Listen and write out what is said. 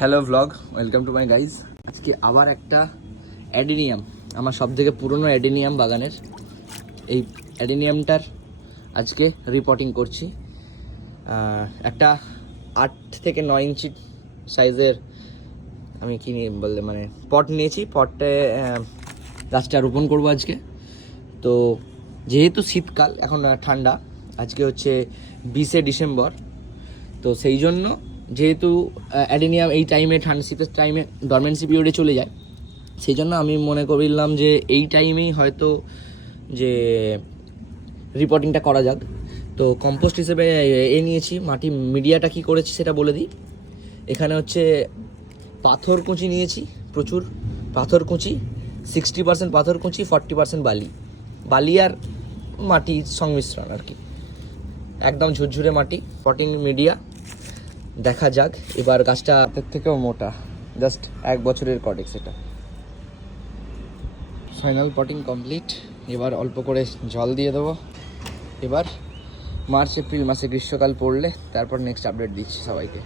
Hello vlog welcome to my guys আজকে আবার একটা অ্যাডিনিয়াম, আমার সব থেকে পুরনো অ্যাডিনিয়াম বাগানের। এই অ্যাডিনিয়ামটার আজকে রিপোর্টিং করছি। একটা আট থেকে নয় ইঞ্চি সাইজের, আমি কি নিয়ে বললে মানে পট নিয়েছি। পটে গাছটা রোপণ করব আজকে। তো যেহেতু শীতকাল, এখন ঠান্ডা, আজকে হচ্ছে বিশে ডিসেম্বর। তো সেই জন্য যেহেতু অ্যাডেনিয়াম এই টাইমে ঠান্ডা শীতের টাইমে ডরমেন্সি পিরিয়ডে চলে যায়, সেই জন্য আমি মনে করলাম যে এই টাইমেই হয়তো যে রিপোর্টিংটা করা যাক। তো কম্পোস্ট হিসেবে, এ- নিয়েছি। মাটি মিডিয়াটা কি করেছি সেটা বলে দিই। এখানে হচ্ছে পাথর কুঁচি নিয়েছি, প্রচুর পাথর কুচি সিক্সটি পার্সেন্ট পাথর কুচি ফর্টি পার্সেন্ট বালি। বালি আর মাটির সংমিশ্রণ আর কি। একদম ঝুরঝুরে মাটি পটিং মিডিয়া দেখা যাক। এবার গাছটা হাতের থেকেও মোটা। জাস্ট এক বছরের কডেক্স এটা। ফাইনাল পটিং কমপ্লিট এবার অল্প করে জল দিয়ে দেবো। এবার মার্চ, এপ্রিল মাসে গ্রীষ্মকাল পড়লে তারপর নেক্সট আপডেট দিচ্ছি সবাইকে।